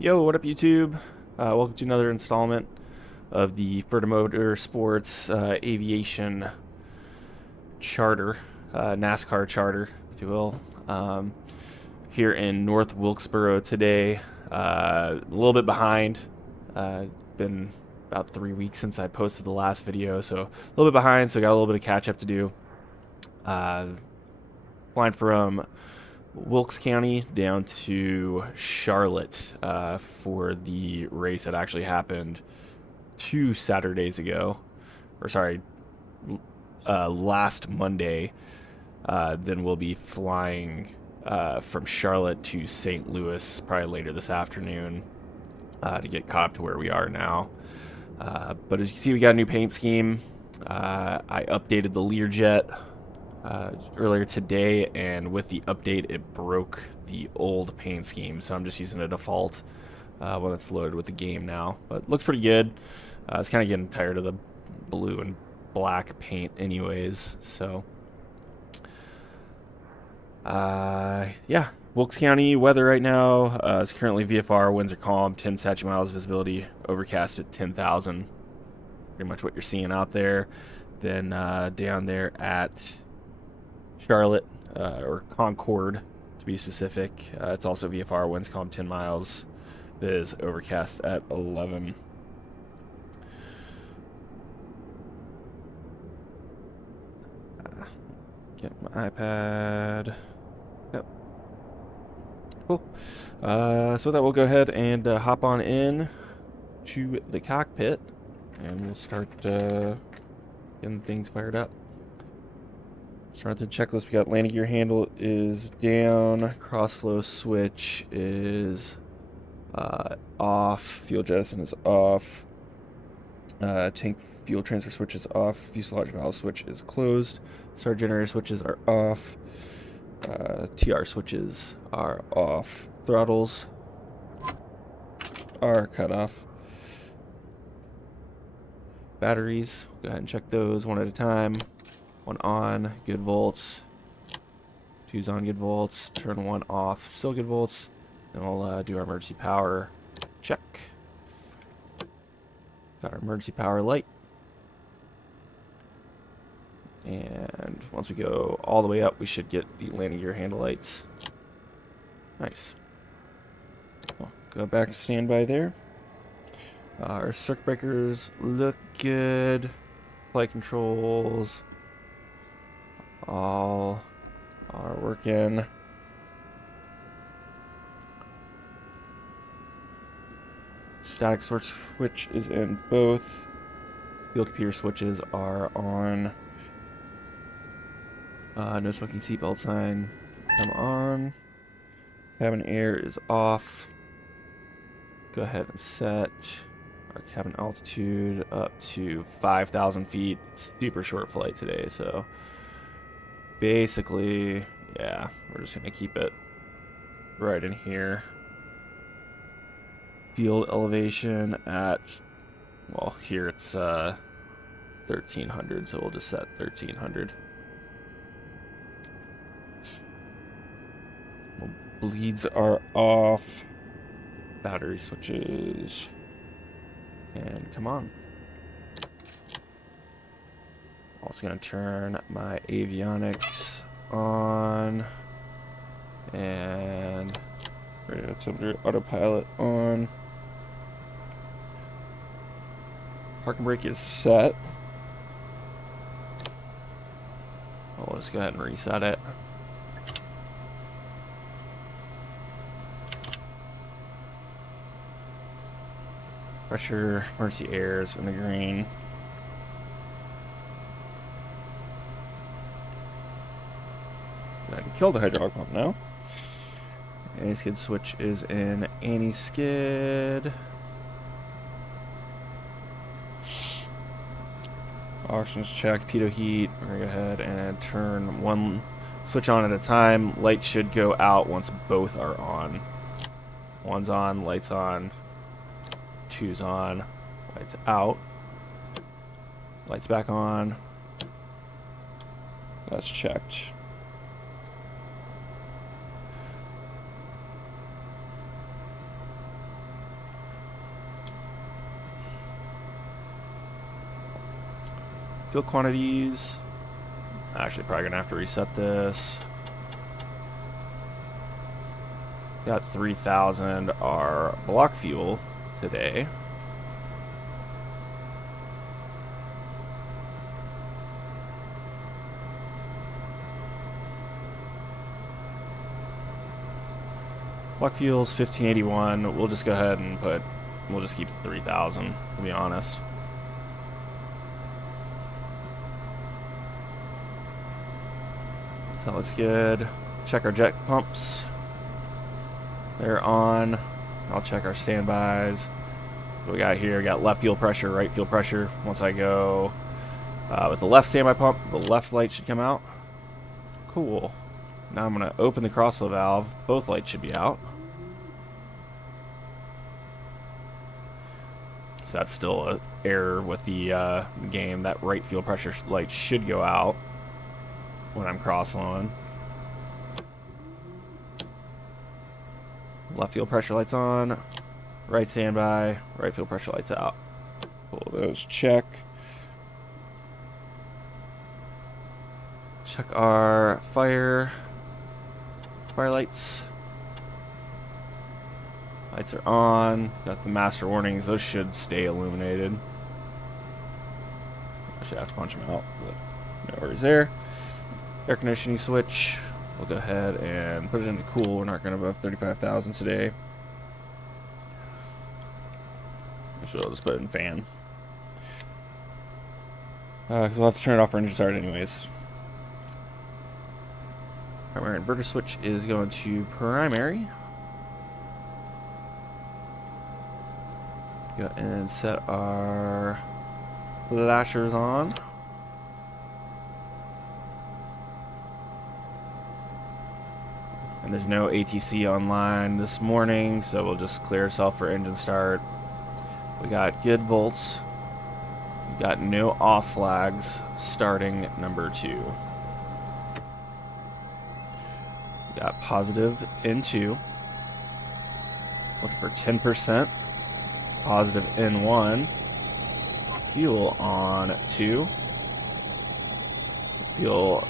Yo, what up YouTube? Welcome to another installment of the FERDA Motorsports Aviation Charter, NASCAR Charter, if you will, here in North Wilkesboro today. A little bit behind. Been about 3 weeks since I posted the last video, so a little bit behind, so got a little bit of catch up to do. Flying from Wilkes County down to Charlotte for the race that actually happened 2 Saturdays ago, or sorry, last Monday. Then we'll be flying from Charlotte to St. Louis probably later this afternoon to get caught up to where we are now. But as you can see, we got a new paint scheme. I updated the Learjet earlier today, and with the update it broke the old paint scheme, so I'm just using a default one that's loaded with the game now, but it looks pretty good. I was kind of getting tired of the blue and black paint anyways, so yeah. Wilkes County weather right now is currently VFR, winds are calm, 10 statute miles, visibility overcast at 10,000, pretty much what you're seeing out there. Then down there at Charlotte, or Concord to be specific, it's also VFR, winds calm, 10 miles, viz overcast at 11. Get my iPad. Yep. Cool. So with that, we'll go ahead and hop on in to the cockpit, and we'll start getting things fired up. Start the checklist. We got landing gear handle is down, crossflow switch is off, fuel jettison is off, tank fuel transfer switch is off, fuselage valve switch is closed, star generator switches are off, TR switches are off, throttles are cut off. Batteries, go ahead and check those one at a time. One on, good volts. Two's on, good volts. Turn one off, still good volts. Then we'll do our emergency power check. Got our emergency power light. And once we go all the way up, we should get the landing gear handle lights. Nice. Well, go back to standby there. Our circuit breakers look good. Flight controls all are working. Static source switch is in both. Field computer switches are on. No smoking seatbelt sign. Come on. Cabin air is off. Go ahead and set our cabin altitude up to 5,000 feet. It's super short flight today, so basically, yeah, we're just gonna keep it right in here. Field elevation at, well, here it's 1300, so we'll just set 1300. Bleeds are off. Battery switches. And come on. Also gonna turn my avionics on. And it's under autopilot on. Parking brake is set. I'll just go ahead and reset it. Pressure, emergency air is in the green. I can kill the hydraulic pump now. Anti-skid switch is in anti-skid. Oxygen's checked, pitot heat. We're gonna go ahead and turn one switch on at a time. Light should go out once both are on. One's on, light's on. Two's on, lights out. Lights back on. That's checked. Fuel quantities. Actually, probably gonna have to reset this. Got 3,000 our block fuel today. Block fuel's 1581. We'll just go ahead and we'll just keep 3,000, to be honest. So that looks good. Check our jet pumps. They're on. I'll check our standbys. What we got here, we got left fuel pressure, right fuel pressure. Once I go with the left standby pump, the left light should come out. Cool. Now I'm going to open the crossflow valve. Both lights should be out. So that's still an error with the game. That right fuel pressure light should go out when I'm crossflowing. Left fuel pressure lights on. Right standby. Right fuel pressure lights out. Pull those. Check. Check our fire lights. Lights are on. Got the master warnings. Those should stay illuminated. I should have to punch them out, but no worries there. Air conditioning switch. We'll go ahead and put it into cool. We're not going to above 35,000 today. So I'll just put it in fan. Because we'll have to turn it off for engine start anyways. Primary inverter switch is going to primary. Go ahead and set our flashers on. And there's no ATC online this morning, so we'll just clear ourselves for engine start. We got good volts. We got no off flags starting number 2. We got positive in 2. Looking for 10%. Positive in 1. Fuel on 2. Fuel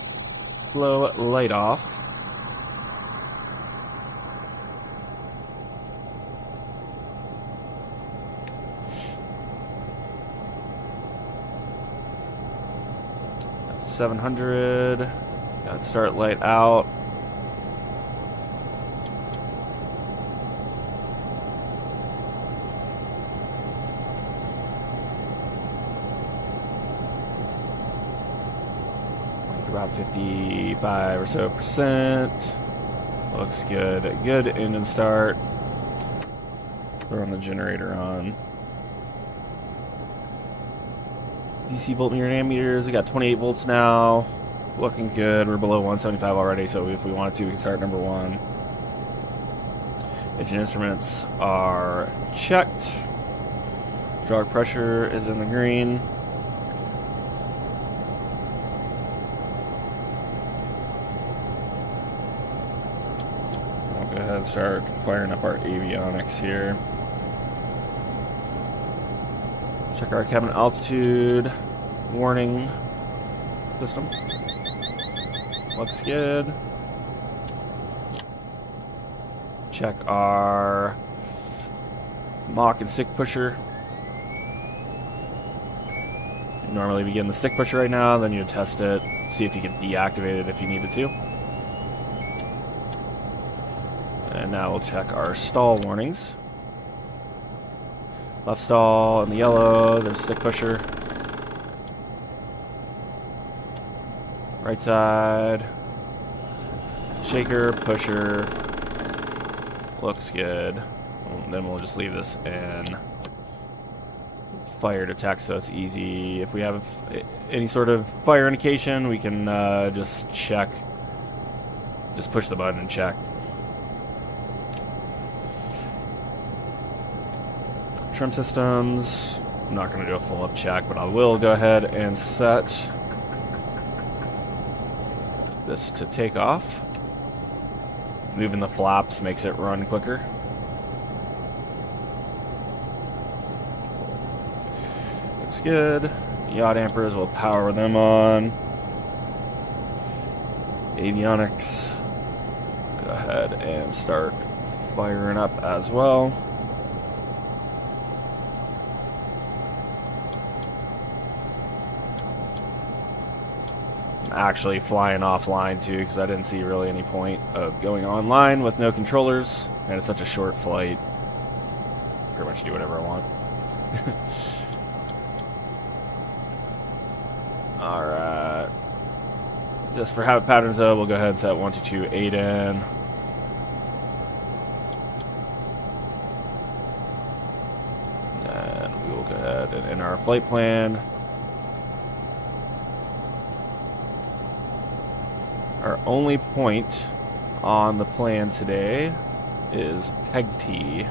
flow light off. That's 700. Got start light out. About 55 or so percent. Looks good. Good engine start. Throwing the generator on. DC voltmeter and ammeters. We got 28 volts now. Looking good. We're below 175 already, so if we wanted to, we can start number 1. Engine instruments are checked. Hydraulic pressure is in the green. Go ahead and start firing up our avionics here. Check our cabin altitude warning system. Looks good. Check our Mach and stick pusher. You normally begin the stick pusher right now, then you test it, see if you can deactivate it if you needed to. And now we'll check our stall warnings. Left stall in the yellow, there's stick pusher. Right side, shaker, pusher. Looks good. And then we'll just leave this in fire detect so it's easy. If we have any sort of fire indication, we can just check. Just push the button and check. Trim systems, I'm not going to do a full up check, but I will go ahead and set this to take off. Moving the flaps makes it run quicker. Looks good. Yaw dampers, we'll power them on. Avionics, go ahead and start firing up as well. I'm actually flying offline too because I didn't see really any point of going online with no controllers, and it's such a short flight. Pretty much do whatever I want. Alright. Just for habit patterns though, we'll go ahead and set 1228 in. And we will go ahead and enter our flight plan. Our only point on the plan today is peg T.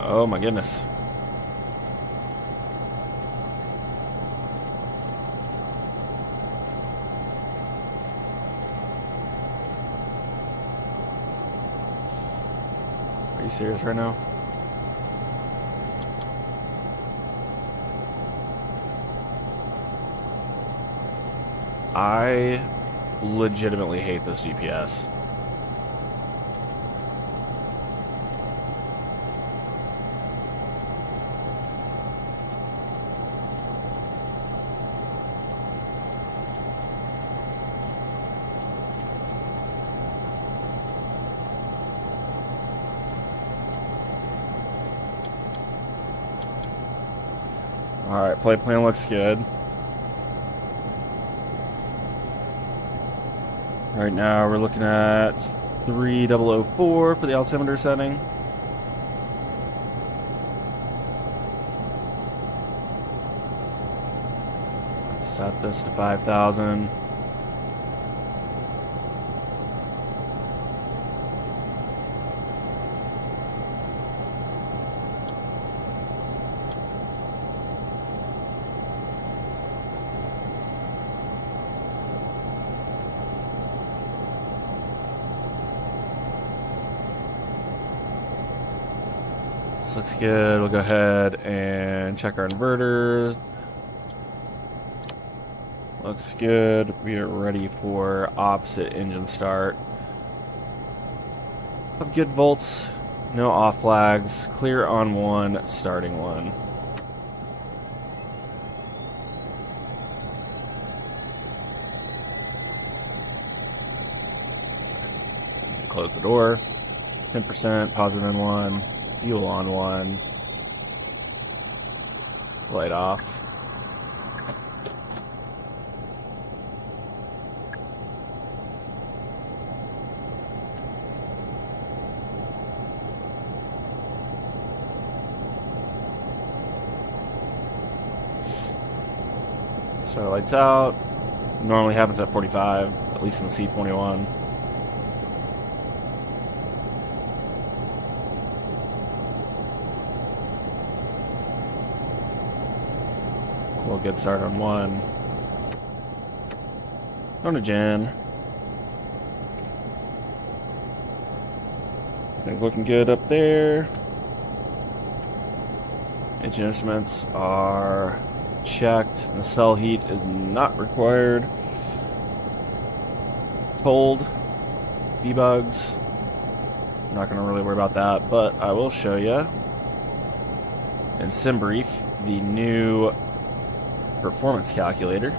Oh my goodness. Are you serious right now? I legitimately hate this GPS. Alright, flight plan looks good. Right now we're looking at 3004 for the altimeter setting. Set this to 5,000. This looks good. We'll go ahead and check our inverters. Looks good. We are ready for opposite engine start. Have good volts, no off flags, clear on one, starting one. Need to close the door. 10%, positive in one. Fuel on one. Light off. So lights out. Normally happens at 45, at least in the C21. We'll get started on one. On to Jen. Things looking good up there. Engine instruments are checked. Nacelle heat is not required. Cold. Debugs. I'm not going to really worry about that, but I will show you in sim brief the new performance calculator.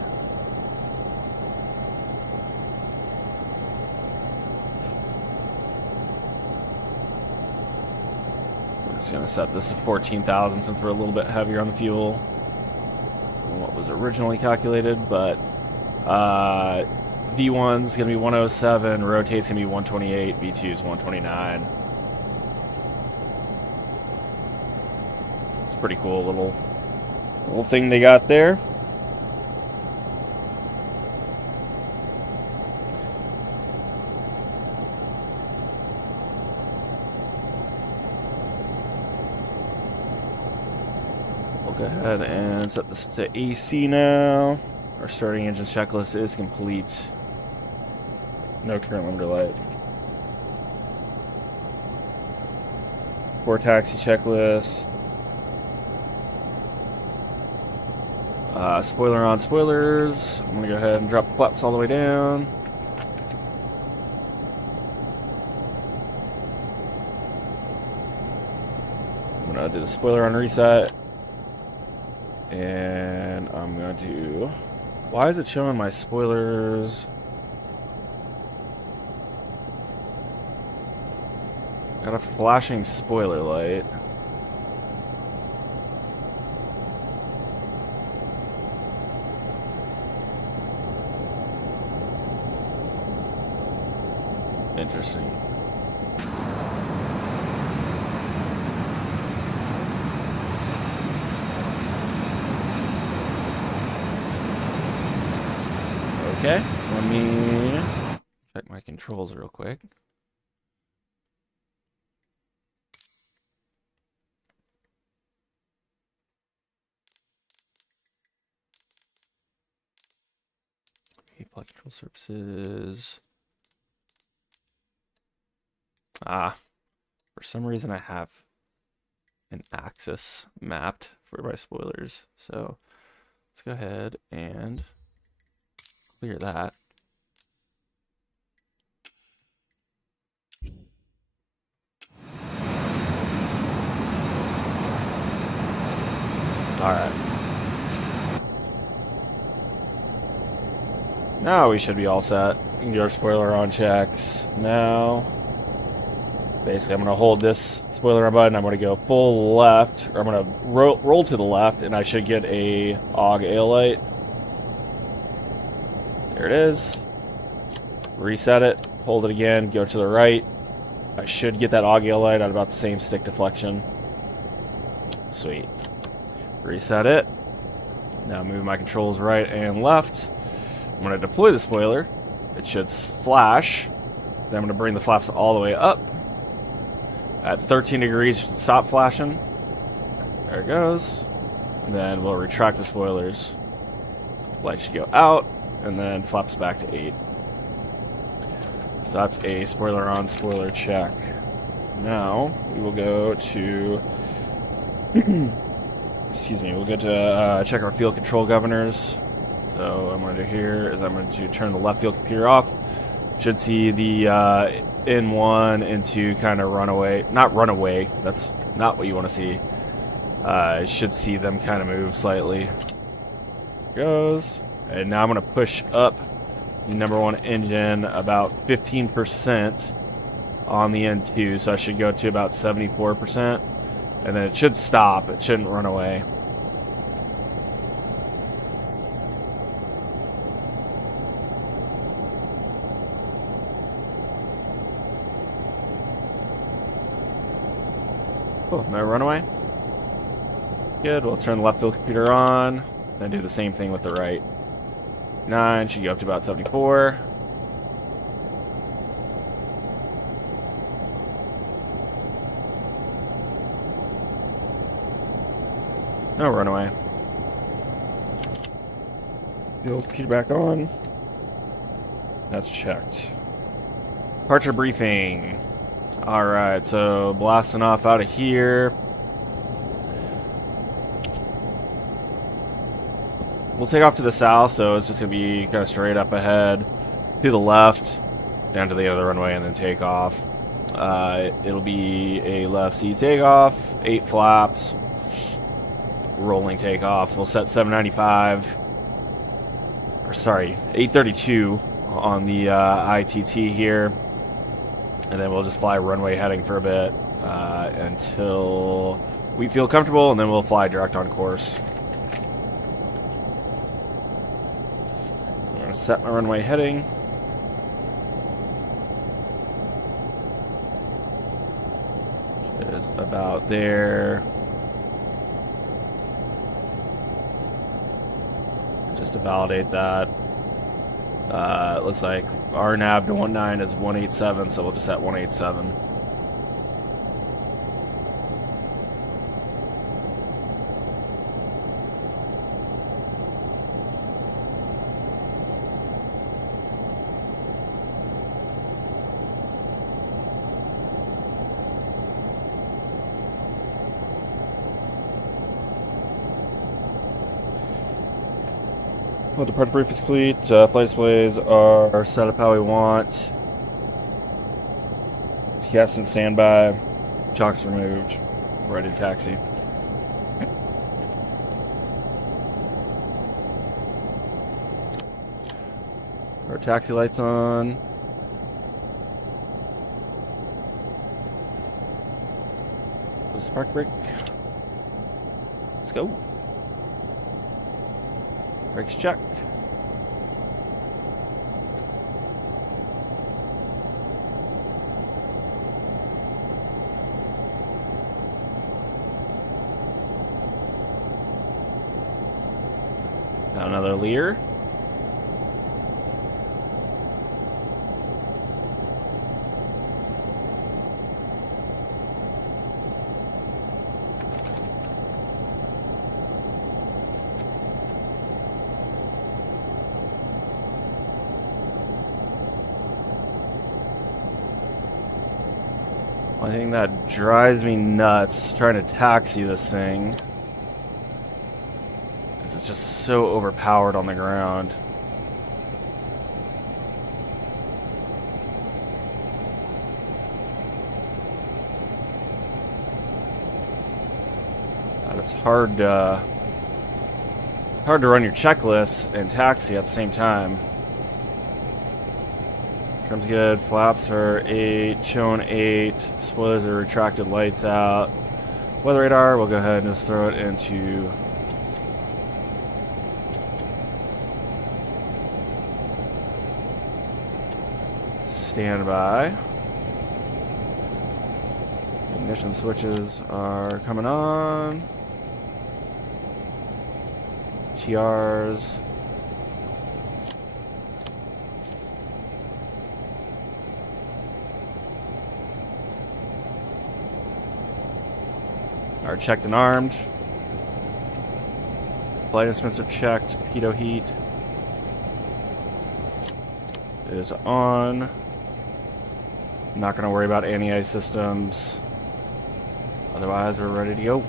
We're just going to set this to 14,000 since we're a little bit heavier on the fuel than what was originally calculated, but V1 is going to be 107, rotate's going to be 128, V2 is 129. It's a pretty cool little thing they got there. Go ahead and set this to AC now. Our starting engine checklist is complete. No current limiter light. Core taxi checklist. Spoiler on spoilers. I'm going to go ahead and drop the flaps all the way down. I'm going to do the spoiler on reset. And I'm going to... Why is it showing my spoilers? Got a flashing spoiler light. Interesting. Okay, let me check my controls real quick. Flight control surfaces. For some reason I have an axis mapped for my spoilers. So let's go ahead and clear that. All right. Now we should be all set. We can do our spoiler on checks. Now, basically I'm going to hold this spoiler on button. I'm going to go full left, or I'm going to roll to the left, and I should get a AUG AL light. There it is. Reset it, hold it again, go to the right. I should get that AUG AL light at about the same stick deflection. Sweet. Reset it. Now move my controls right and left. I'm going to deploy the spoiler. It should flash. Then I'm going to bring the flaps all the way up. At 13 degrees, it should stop flashing. There it goes. And then we'll retract the spoilers. Light should go out, and then flaps back to 8. So that's a spoiler on, spoiler check. Now, we will go to... excuse me, we'll go to check our field control governors. So what I'm going to do here is I'm going to turn the left field computer off. Should see the N1, N2 kind of run away. Not run away. That's not what you want to see. Should see them kind of move slightly. Goes. And now I'm going to push up the number 1 engine about 15% on the N2. So I should go to about 74%. And then it should stop. It shouldn't run away. Cool, no runaway. Good, we'll turn the left field computer on, then do the same thing with the right. 9 should go up to about 74. No runaway. Field computer back on. That's checked. Departure briefing. Alright, so blasting off out of here. We'll take off to the south, so it's just going to be kind of straight up ahead, to the left, down to the other runway, and then take off. It'll be a left seat takeoff, 8 flaps, rolling takeoff. We'll set 795, or sorry, 832 on the ITT here. And then we'll just fly runway heading for a bit until we feel comfortable, and then we'll fly direct on course. So I'm going to set my runway heading. Which is about there. Just to validate that. It looks like our nav to 19 is 187, so we'll just set 187. Well, departure brief is complete. Flight displays are set up how we want. Gas and standby. Chocks removed. Ready to taxi. Our taxi lights on. The spark brake. Let's go. Brakes check. Got another Lear. One thing that drives me nuts trying to taxi this thing is it's just so overpowered on the ground. It's hard to run your checklist and taxi at the same time. Trim's good, flaps are 8, showing 8, spoilers are retracted, lights out. Weather radar, we'll go ahead and just throw it into standby. Ignition switches are coming on. TRs. Are checked and armed. Flight instruments are checked. Pitot heat is on. I'm not going to worry about anti-ice systems. Otherwise, we're ready to go.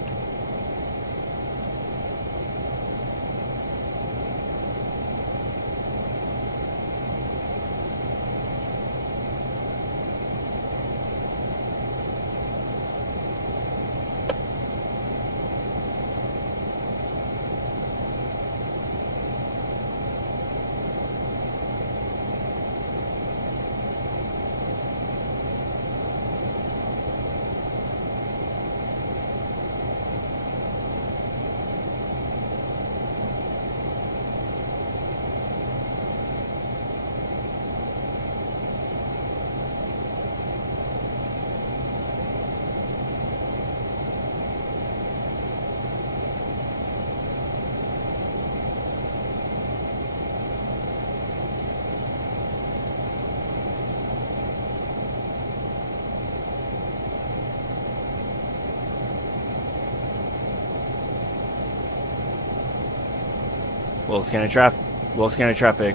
Wilkes County traffic.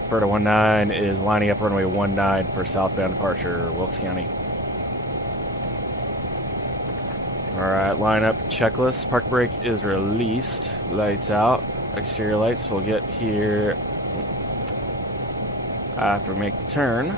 FERDA 19 is lining up runway 19 for southbound departure, Wilkes County. Alright, line up checklist. Park brake is released. Lights out. Exterior lights will get here after we make the turn.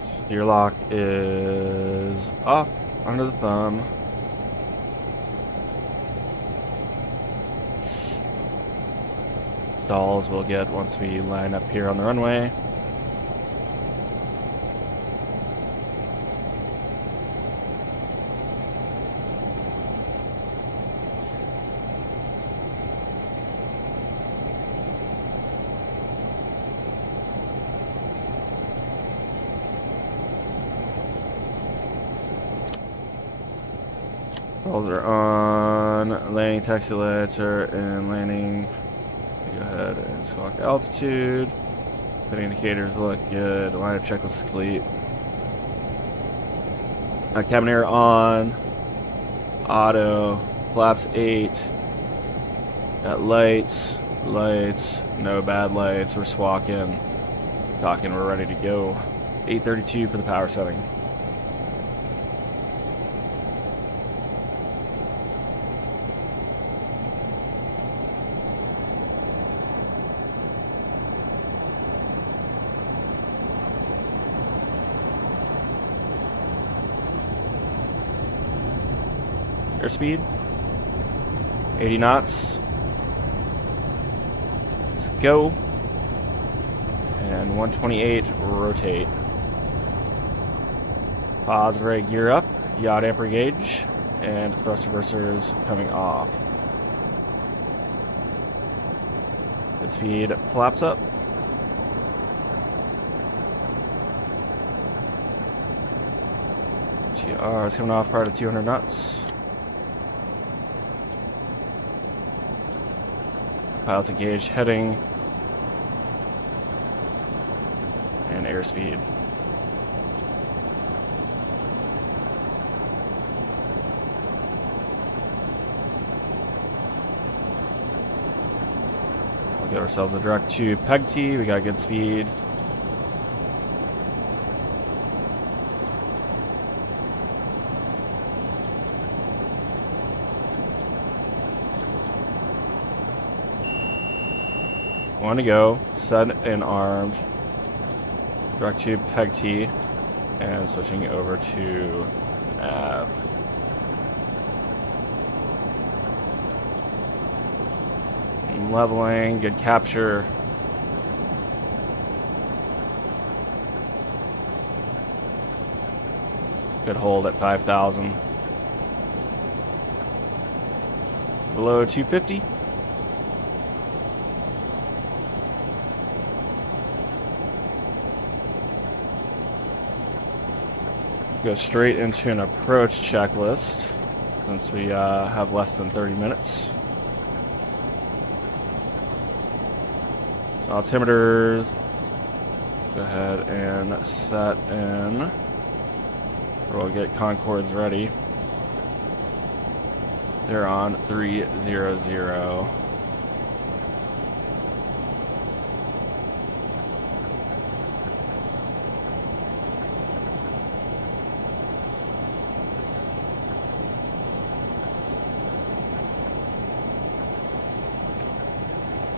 Steer lock is off under the thumb. Stalls we'll get once we line up here on the runway. Stalls are on. Landing taxi lights are in landing. Go ahead and select altitude. The indicators look good. Lineup checklist is complete. Cabin air on. Auto. Flaps 8. Got lights. Lights, no bad lights. We're swalking, cocking, we're ready to go. 832 for the power setting. Airspeed, 80 knots. Let's go. And 128, rotate. Positive rate, gear up, yaw damper gauge, and thrust reversers coming off. Good speed, flaps up. GR is coming off prior to 200 knots. Pilot's engaged, heading, and airspeed. We'll get ourselves a direct to peg T. We got good speed. One to go, set and armed, direct tube, peg T, and switching over to nav. Leveling, good capture. Good hold at 5,000. Below 250. Go straight into an approach checklist since we have less than 30 minutes. So altimeters, go ahead and set in, or we'll get Concords ready. They're on 300.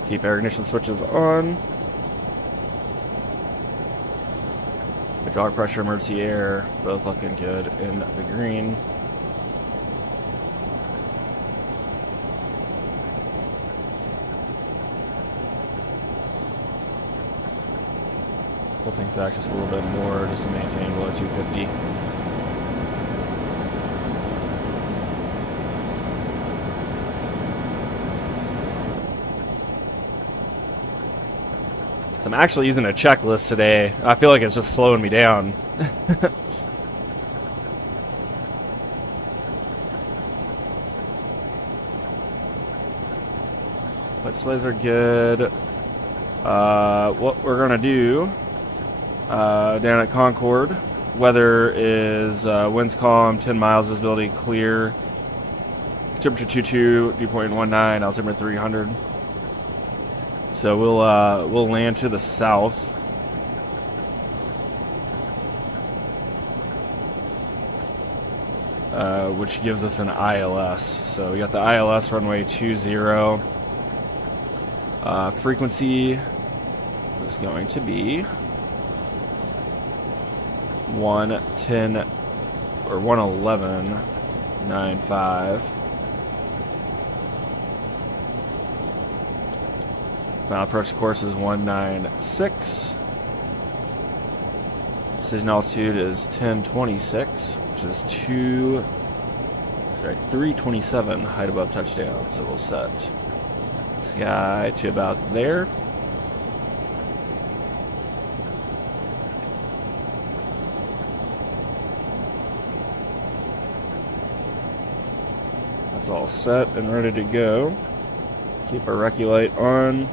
Keep air ignition switches on. Hydraulic pressure, emergency air, both looking good in the green. Pull things back just a little bit more just to maintain below 250. So I'm actually using a checklist today. I feel like it's just slowing me down. Light displays are good. What we're gonna do down at Concord, weather is winds calm, 10 miles, visibility clear, temperature 22, dew point 19, altimeter 300. So we'll land to the south. Which gives us an ILS. So we got the ILS runway 20. Frequency is going to be 110 or 111.95. Final approach course is 196. Decision altitude is 1026, which is 327 height above touchdown. So we'll set sky to about there. That's all set and ready to go. Keep our recce light on.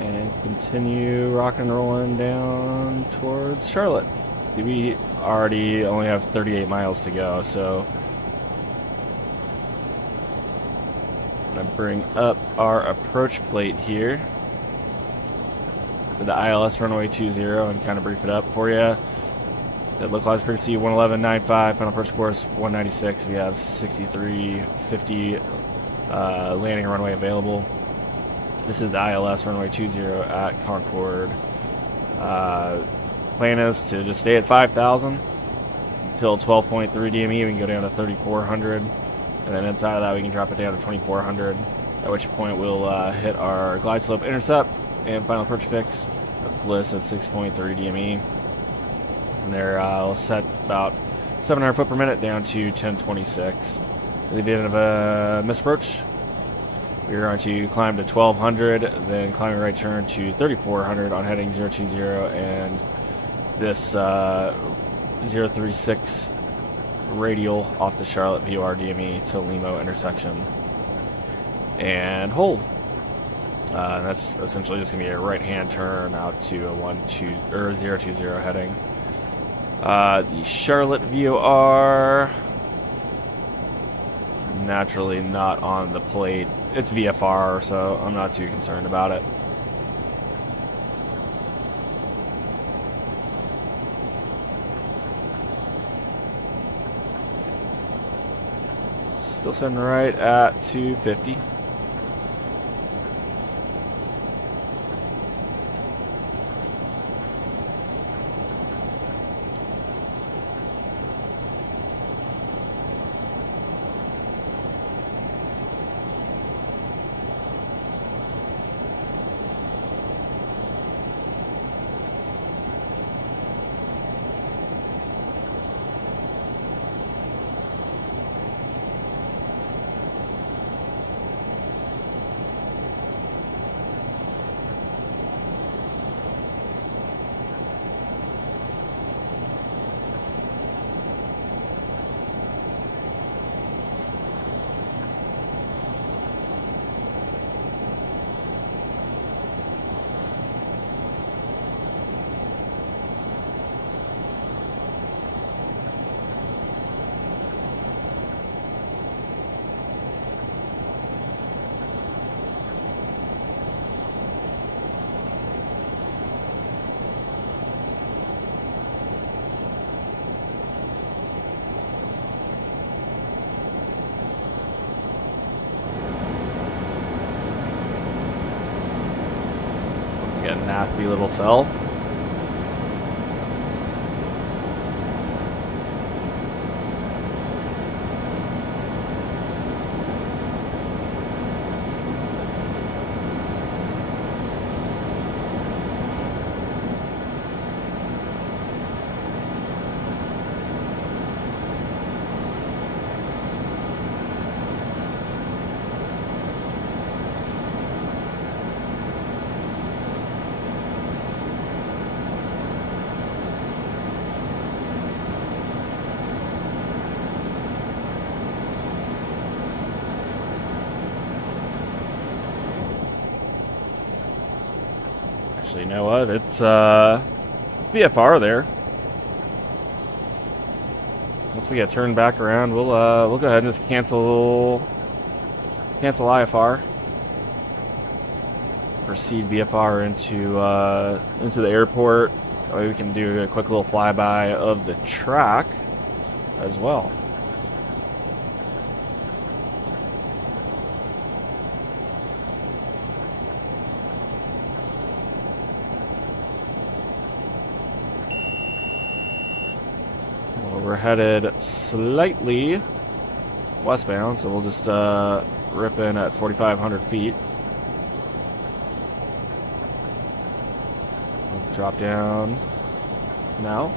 And continue rock and rolling down towards Charlotte. We already only have 38 miles to go, so I'm going to bring up our approach plate here for the ILS runway 20 and kind of brief it up for you. The localized frequency 111.95, final approach course 196. We have 6350 landing runway available. This is the ILS runway 20 at Concord. Plan is to just stay at 5,000 until 12.3 DME. We can go down to 3,400, and then inside of that we can drop it down to 2,400. At which point we'll hit our glide slope intercept and final approach fix of Bliss at 6.3 DME. From there, we'll set about 700 foot per minute down to 1026. In the event of a misapproach, we're going to climb to 1200, then climbing right turn to 3400 on heading 020, and this 036 radial off the Charlotte VOR DME to Limo intersection. And hold. That's essentially just going to be a right-hand turn out to a 020 heading. The Charlotte VOR, naturally not on the plate. It's VFR, so I'm not too concerned about it. Still sitting right at 250. Nasty little cell. Actually, you know what? It's VFR there. Once we get turned back around, we'll go ahead and just cancel IFR. Proceed VFR into the airport. That way we can do a quick little flyby of the track as well. We're headed slightly westbound, so we'll just rip in at 4,500 feet. We'll drop down now.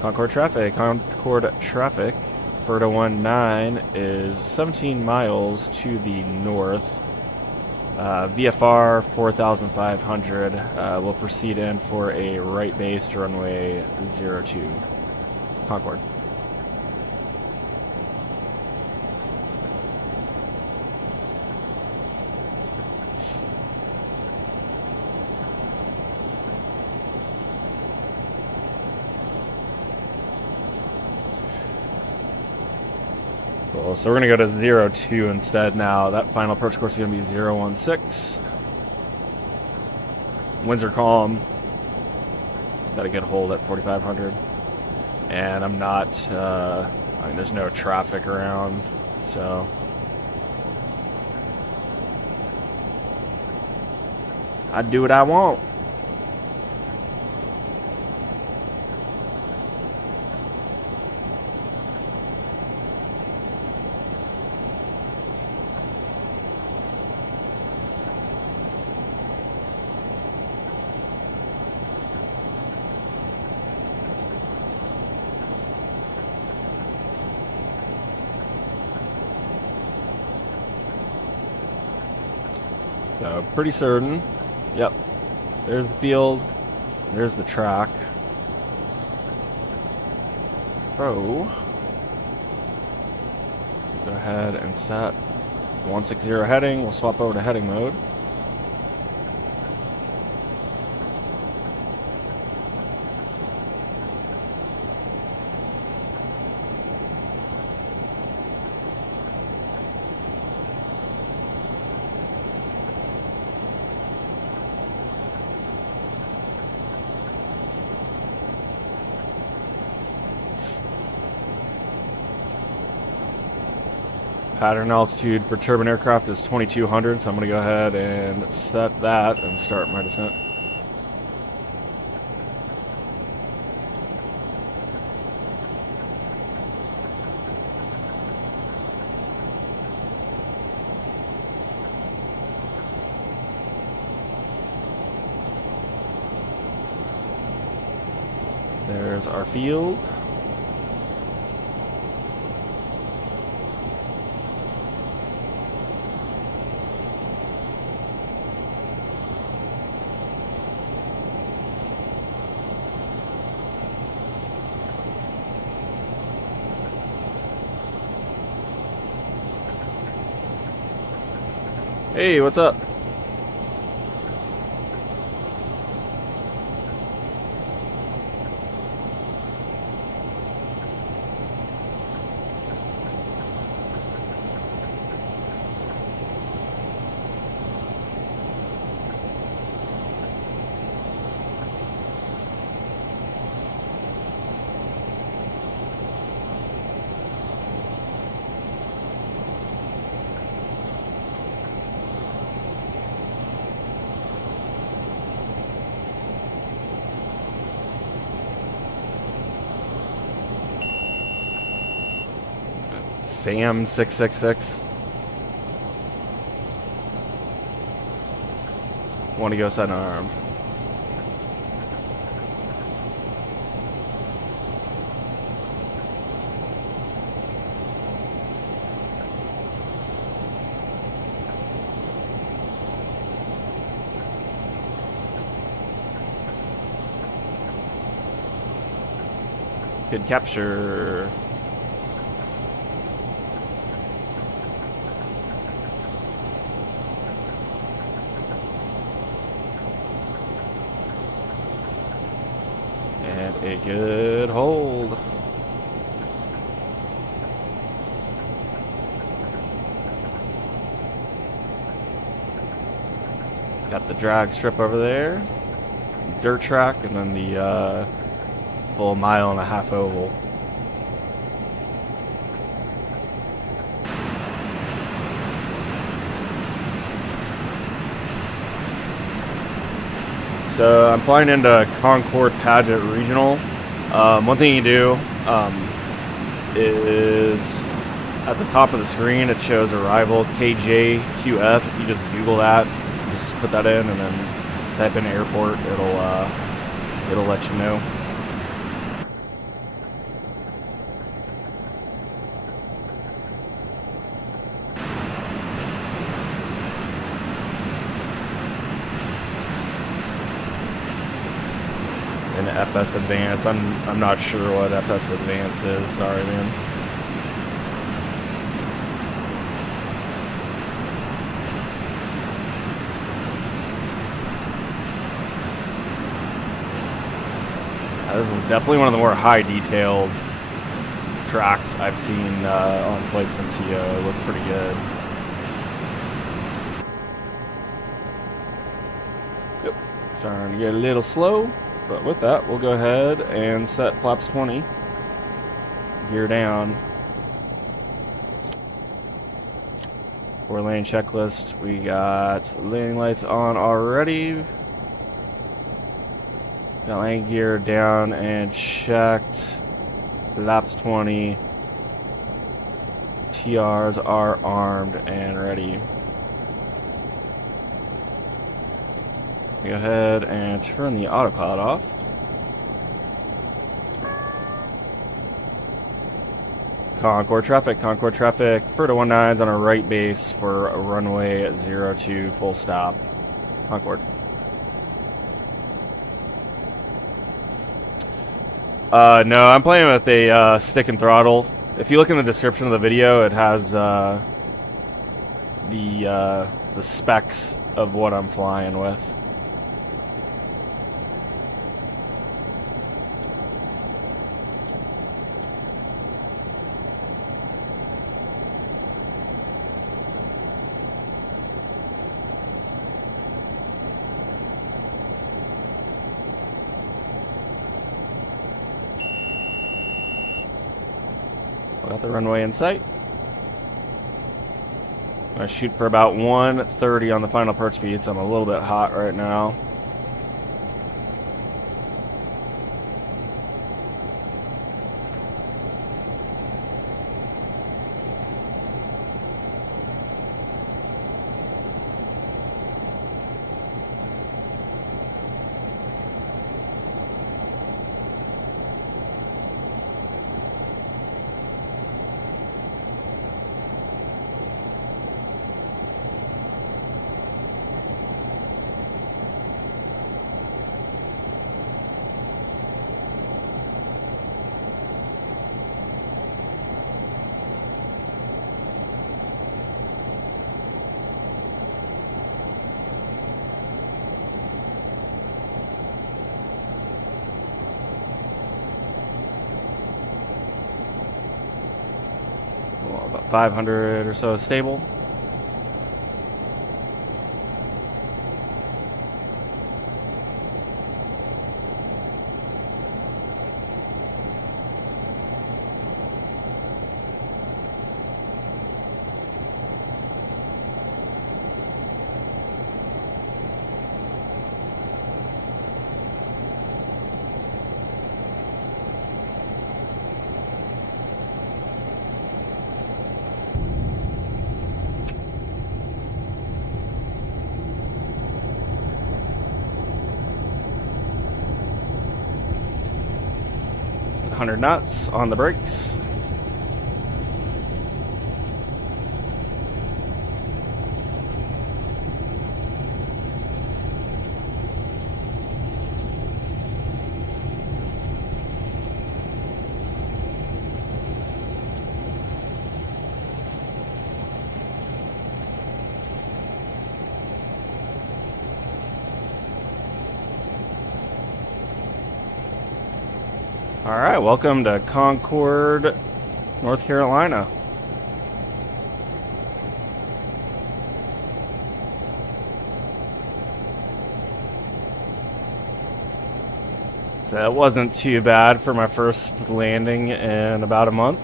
Concord traffic, FERDA 19 is 17 miles to the north VFR 4,500. We'll proceed in for a right base to runway 02. Concord. Cool. So we're going to go to 02 instead now. That final approach course is going to be 016. Winds are calm. Got a good hold at 4,500. And I'm not, I mean, there's no traffic around, so. I do what I want. So, pretty certain. Yep. There's the field. There's the track. So, go ahead and set 160 heading. We'll swap over to heading mode. Pattern altitude for turbine aircraft is 2,200, so I'm going to go ahead and set that and start my descent. There's our field. Hey, what's up? Sam 666. Want to go set an arm. Good capture. And a good hold. Got the drag strip over there, dirt track, and then the full 1.5 mile oval. So I'm flying into Concord Paget Regional. One thing you do is at the top of the screen it shows arrival KJQF. If you just Google that, just put that in and then type in airport, it'll let you know. FS Advance. I'm not sure what FS Advance is. Sorry, man. This is definitely one of the more high detailed tracks I've seen on Flight-Sim TO. It looks pretty good. Yep, starting to get a little slow, but with that, we'll go ahead and set flaps 20. Gear down. 4-lane checklist. We got landing lights on already. Got landing gear down and checked. Laps 20. TRs are armed and ready. Go ahead and turn the autopilot off. Concord traffic, FERDA 19's on a right base for a runway 02 full stop. Concord. No, I'm playing with a stick and throttle. If you look in the description of the video, it has the specs of what I'm flying with. Got the runway in sight. I'm going to shoot for about 130 on the final perch speed, so I'm a little bit hot right now. About 500 or so stable. With 100 knots on the brakes. All right, welcome to Concord, North Carolina. So that wasn't too bad for my first landing in about a month.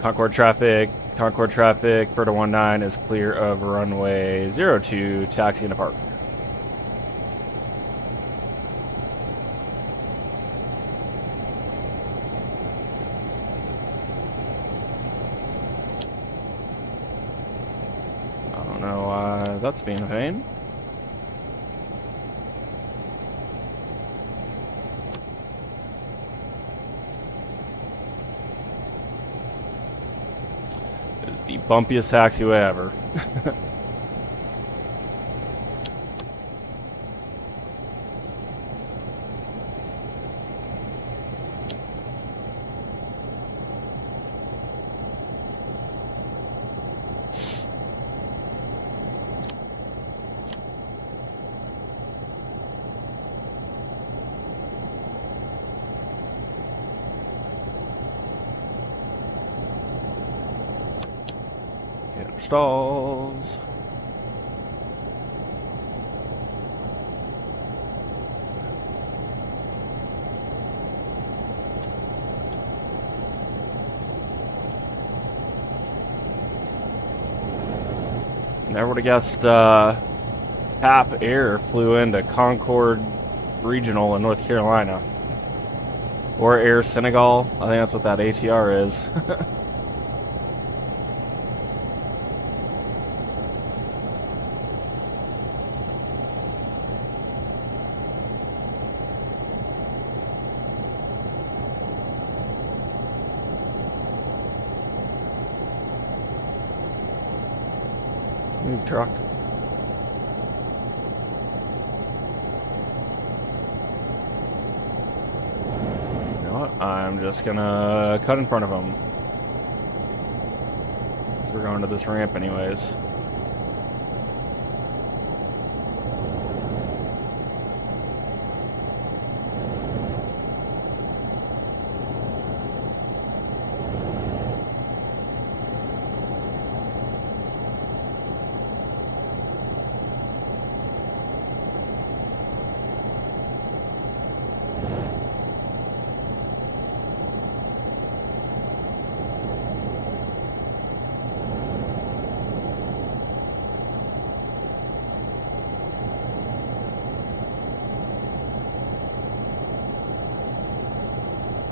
Concord traffic, FERDA 19 is clear of runway 02, taxi into park. I don't know why that's being a pain. Bumpiest taxiway ever. Stalls. Never would have guessed TAP Air flew into Concord Regional in North Carolina. Or Air Senegal. I think that's what that ATR is. Move truck. You know what? I'm just gonna cut in front of him. Because we're going to this ramp anyways.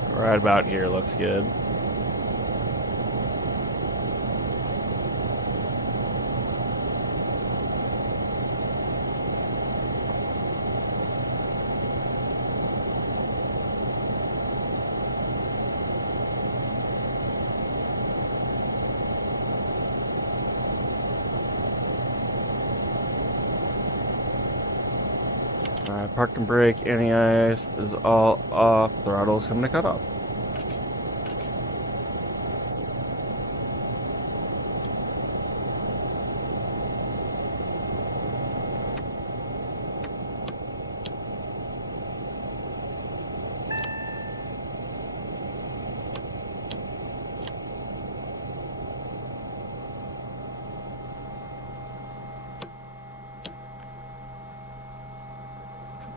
Right about here looks good. Alright, park and brake, anti-ice is all off, throttle's coming to cut off.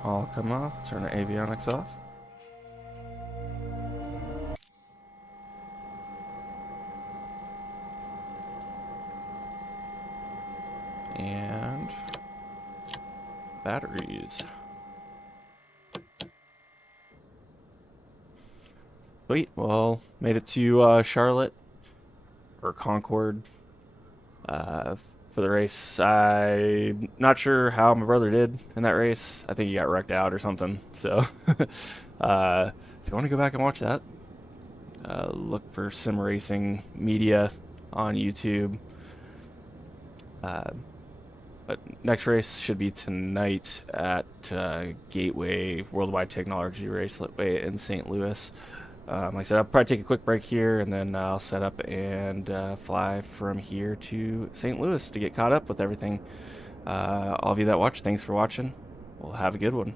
All come off, turn the avionics off. And batteries. Sweet, well, made it to Charlotte, or Concord, for the race. I'm not sure how my brother did in that race. I think he got wrecked out or something. So, if you want to go back and watch that, look for Sim Racing Media on YouTube. But next race should be tonight at Gateway Worldwide Technology Raceway in St. Louis. Like I said, I'll probably take a quick break here, and then I'll set up and fly from here to St. Louis to get caught up with everything. All of you that watch, thanks for watching. We'll have a good one.